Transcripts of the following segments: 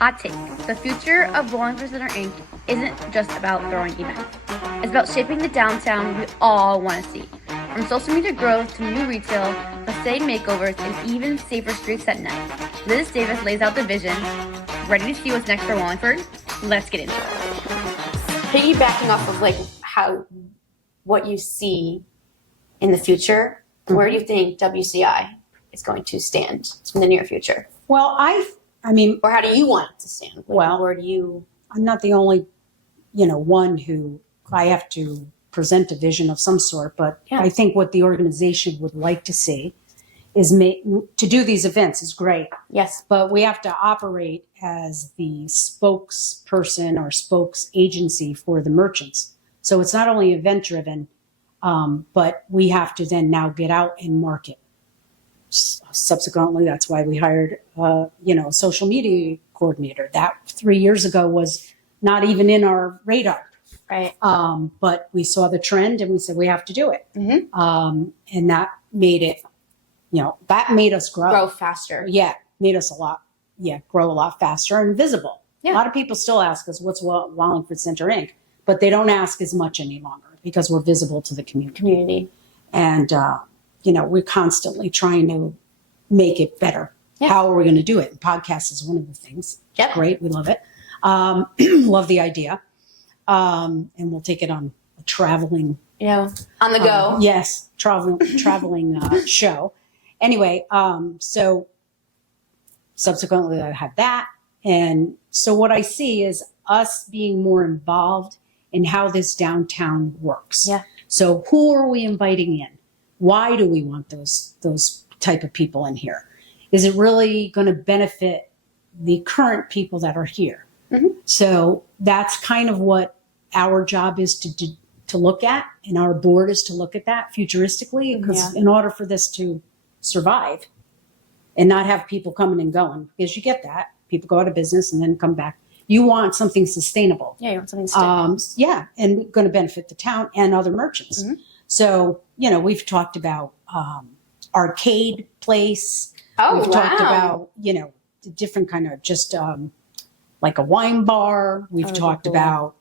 Hot take. The future of Wallingford Center Inc. isn't just about throwing events. It's about shaping the downtown we all want to see. From social media growth to new retail, facade makeovers, and even safer streets at night. Liz Davis lays out the vision. Ready to see what's next for Wallingford? Let's get into it. Piggybacking off of what you see in the future, where do you think WCI is going to stand in the near future? Well, I mean, or how do you want it to stand? Where do you? I'm not the only, one who I have to present a vision of some sort, but I think what the organization would like to see is to do these events is great. Yes, but we have to operate as the spokesperson or spokes agency for the merchants. So it's not only event driven, but we have to then now get out and market. Subsequently, that's why we hired, a social media coordinator. That 3 years ago was not even in our radar. Right. But we saw the trend and we said, we have to do it. Mm-hmm. And that made it, that made us grow faster. Yeah. Made us grow a lot faster and visible. Yeah. A lot of people still ask us, what's Wallingford Center Inc.? But they don't ask as much any longer because we're visible to the community. And, we're constantly trying to make it better. Yeah. How are we going to do it? And podcast is one of the things. Yep. Great. We love it. Love the idea. And we'll take it on a traveling. On the go. Yes. Traveling show. Anyway, so subsequently I had that. And so what I see is us being more involved in how this downtown works. Yeah. So who are we inviting in? Why do we want those type of people in here? Is it really going to benefit the current people that are here? Mm-hmm. So that's kind of what our job is to look at, and our board is to look at that futuristically, because in order for this to survive and not have people coming and going, because you get that. People go out of business and then come back. You want something sustainable. Yeah, you want something sustainable. And going to benefit the town and other merchants. Mm-hmm. So, we've talked about arcade place. Oh, we've talked about, the different kind of just like a wine bar. We've talked about,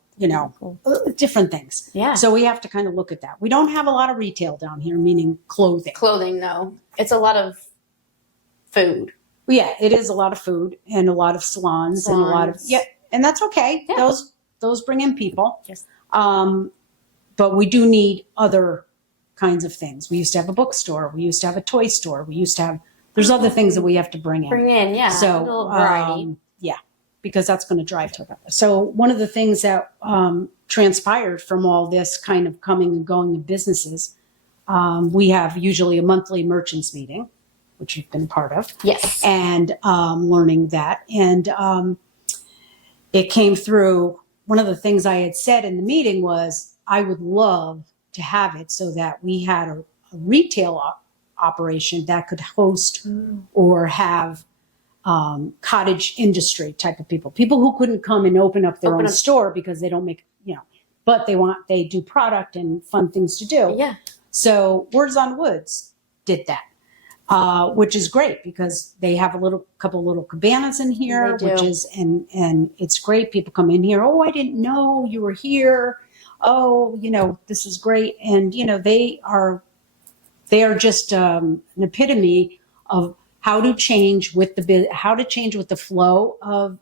different things. Yeah. So we have to kind of look at that. We don't have a lot of retail down here, meaning clothing. Clothing, no. It's a lot of food. Yeah, it is a lot of food and a lot of salons. And a lot of, and that's okay. Yeah. Those bring in people. Yes. But we do need other kinds of things. We used to have a bookstore. We used to have a toy store. There's other things that we have to bring in. Yeah. So, a little variety. Because that's going to drive to it. So one of the things that transpired from all this kind of coming and going of businesses, we have usually a monthly merchants meeting, which you've been part of. Yes. And learning that. And it came through, one of the things I had said in the meeting was, I would love to have it so that we had a retail operation that could host or have cottage industry type of people who couldn't come and open up their own store because they don't make, but they do product and fun things to do. Yeah. So Words on Woods did that, which is great because they have couple little cabanas in here, which is, and it's great. People come in here. Oh, I didn't know you were here. Oh, this is great. And, they are just an epitome of how to change with the flow of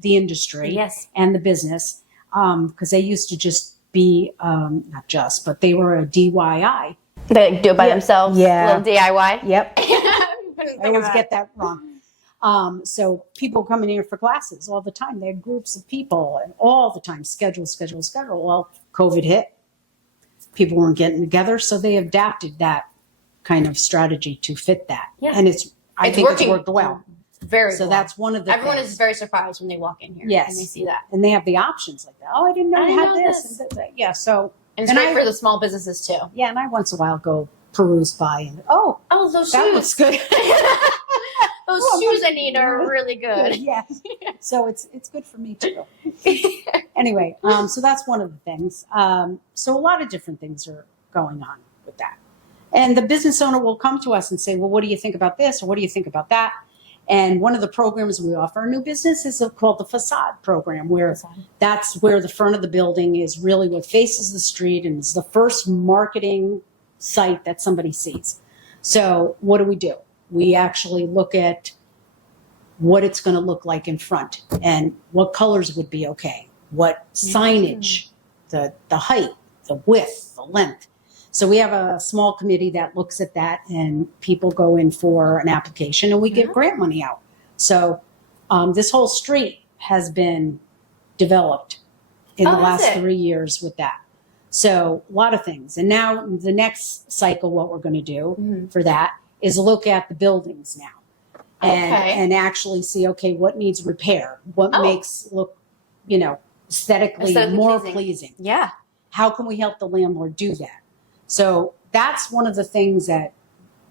the industry and the business. Because they used to just be, not just, but they were a DIY. They do it by themselves? Yeah. A little DIY? Yep. I always get that wrong. So people come in here for classes all the time. They had groups of people and all the time, schedule. Well, COVID hit. People weren't getting together. So they adapted that kind of strategy to fit that. Yeah. And I think it's worked well. Very so well. That's one of the Everyone things. is very surprised when they walk in here. Yes. And they see that. And they have the options like that. Oh, I didn't know you had this. Yeah. So. And it's great for the small businesses too. Yeah. And I once in a while go peruse by and those that shoes. looks good. Those shoes I need are really good. Yeah. So it's good for me too. Anyway, so that's one of the things. So a lot of different things are going on with that. And the business owner will come to us and say, well, what do you think about this? Or what do you think about that? And one of the programs we offer in new business is called the facade program, where that's where the front of the building is really what faces the street and is the first marketing site that somebody sees. So what do? We actually look at what it's going to look like in front and what colors would be okay, what signage, the height, the width, the length. So we have a small committee that looks at that, and people go in for an application, and we give grant money out. So this whole street has been developed in the last 3 years with that. So a lot of things. And now the next cycle, what we're going to do for that is look at the buildings now and actually see, okay, what needs repair? What makes look, aesthetically more pleasing? Yeah. How can we help the landlord do that? So that's one of the things that,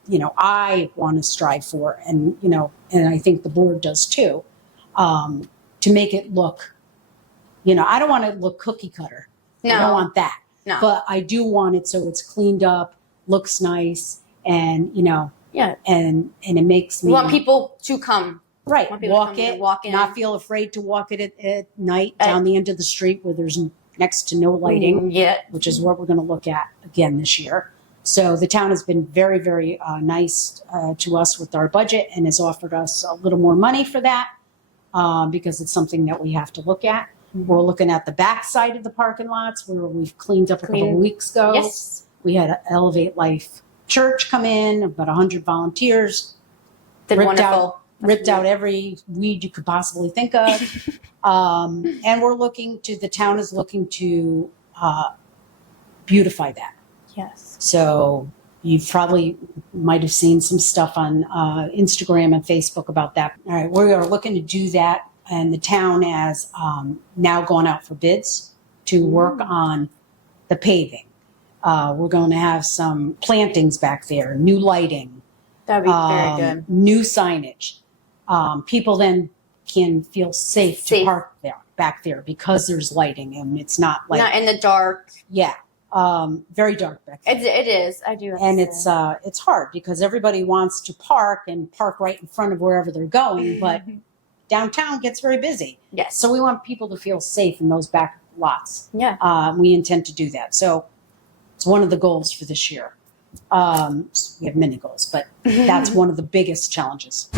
I want to strive for, and, and I think the board does too, to make it look, I don't want it to look cookie cutter. No. I don't want that. No. But I do want it so it's cleaned up, looks nice, and, and it makes me. We want people to come. Right. Want people to come and walk in. Not feel afraid to walk it at night down the end of the street where there's next to no lighting, which is what we're going to look at again this year. So the town has been very, very nice to us with our budget and has offered us a little more money for that because it's something that we have to look at. We're looking at the back side of the parking lots where we've cleaned up a couple of weeks ago. Yes. We had an Elevate Life Church come in, about 100 volunteers. Did wonderful. Ripped out every weed you could possibly think of. And the town is looking to beautify that. Yes. So you probably might have seen some stuff on Instagram and Facebook about that. All right, we are looking to do that, and the town has now gone out for bids to work on the paving. We're going to have some plantings back there, new lighting. That would be very good. New signage. People then can feel safe to park back there because there's lighting and it's not like not in the dark. Yeah, very dark back there. It is. I do. And it's hard because everybody wants to park right in front of wherever they're going, but downtown gets very busy. Yes. So we want people to feel safe in those back lots. Yeah. We intend to do that. So it's one of the goals for this year. We have many goals, but that's one of the biggest challenges.